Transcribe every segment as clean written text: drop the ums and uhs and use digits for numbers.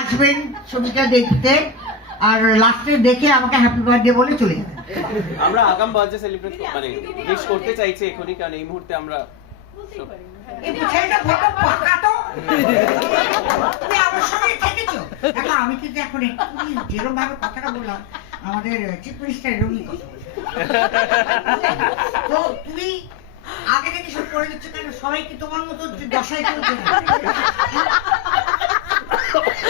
আসবেন ছবিটা দেখতে, আর লাস্টে দেখে আমাকে হ্যাপি বার্থডে বলে চলে যাবেন। আমরা আগাম বার্থডে সেলিব্রেট মানে উইশ করতে চাইছি এখনই, কারণ এই মুহূর্তে আমরা এই ছেলেটা বড় পাকা তো, তুমি আমার সঙ্গে থেকেছো। এখন আমি কিন্তু এখন একটু যেরকম ভাবে কথাটা বললাম, আমাদের চিফ মিনিস্টার এরকমই কথা বলে। তো তুমি আগে থেকে সব করে দিচ্ছ কেন? সবাই কি তোমার মতো দশায় চলছে না?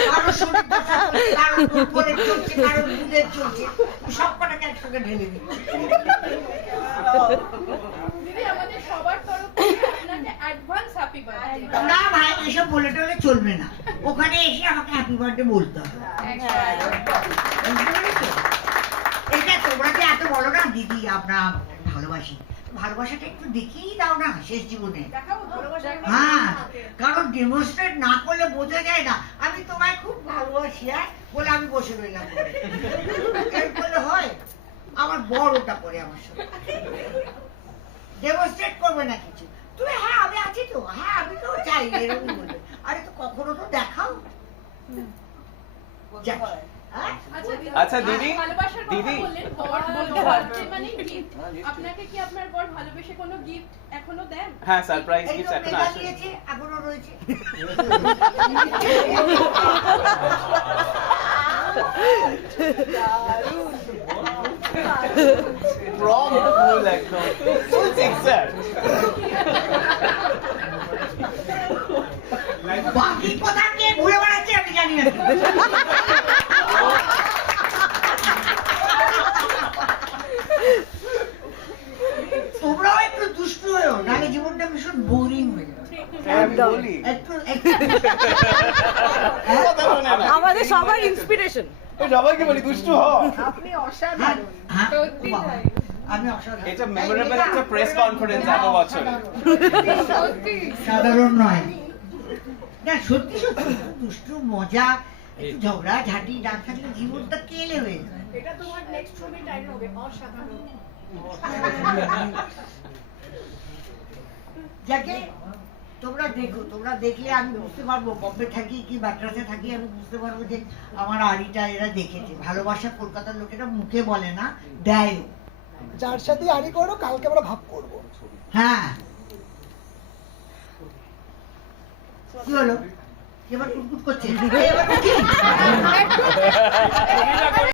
কারো শরীর দশা চলছে, কারো দুপুরের চলছে, কারো দুধের চলছে, সব কটাকে একসঙ্গে ঢেলে দিচ্ছি। না ভাই, এসব বলে টলে চলবে না, ওখানে এসে আমাকে হ্যাপি বার্থডে বলতে হবে। এটা তোমরা যে এত বলো না দিদি আমরা ভালোবাসি, ভালোবাসাটা একটু দেখিয়েই দাও না শেষ জীবনে। হ্যাঁ, কারণ ডেমনস্ট্রেট না করলে বোঝা যায় না আমি তোমায় খুব ভালোবাসি, হ্যাঁ বলে আমি বসে রইলাম। এর বলে হয় আমার বড় ওটা করে আমার সাথে ডেমনস্ট্রেট করবে না কিছু, তুমি হ্যাঁ আমি আছি তো, হ্যাঁ আমি তো চাই, এরকম বলবে। আরে তো কখনো তো দেখাও। যাক, হ্যাঁ? আচ্ছা দিদি, দিদি আপনাকে কি আপনার বর ভালোবেসে কোনো গিফট এখনো দেন? হ্যাঁ সারপ্রাইজ এই গিফট তো এখন মেগা আসে। দিয়েছে, এখনো রয়েছে। প্রম ফুল একদম ফুল সিক্সার। বাকি কোথা কে ঘুরে বেড়াচ্ছে আমি জানি না। তোমরাও একটু দুষ্টু হয়েও, নাহলে জীবনটা ভীষণ বোরিং হয়ে যাবে। বলি একটু আমাদের সবার ইন্সপিরেশন। সবাইকে বলি দুষ্টু হ। আপনি অসাধারণ। সত্যি তাই। আমি অসাধারণ। এটা মেমোরেবল একটা প্রেস কনফারেন্স এত বছরে। সত্যি সাধারণ নয় না, সত্যি সত্যি একটু দুষ্টু মজা, একটু ঝগড়া ঝাঁটি না থাকলে জীবনটা কেলে হয়ে যায়। এটা তোমার নেক্সট ছবি ডায়লগ হবে, অসাধারণ। যাকে তোমরা দেখো, তোমরা দেখলে আমি বুঝতে পারবো বম্বে থাকি কি মাদ্রাসে থাকি, আমি বুঝতে পারবো যে আমার আড়িটা এরা দেখেছে। ভালোবাসা কলকাতার লোকেরা মুখে বলে না, দেয়। যার সাথে আড়ি করো কালকে আমরা ভাব করবো। হ্যাঁ, কি হলো এবার কুটকুট করছে, এবার কি?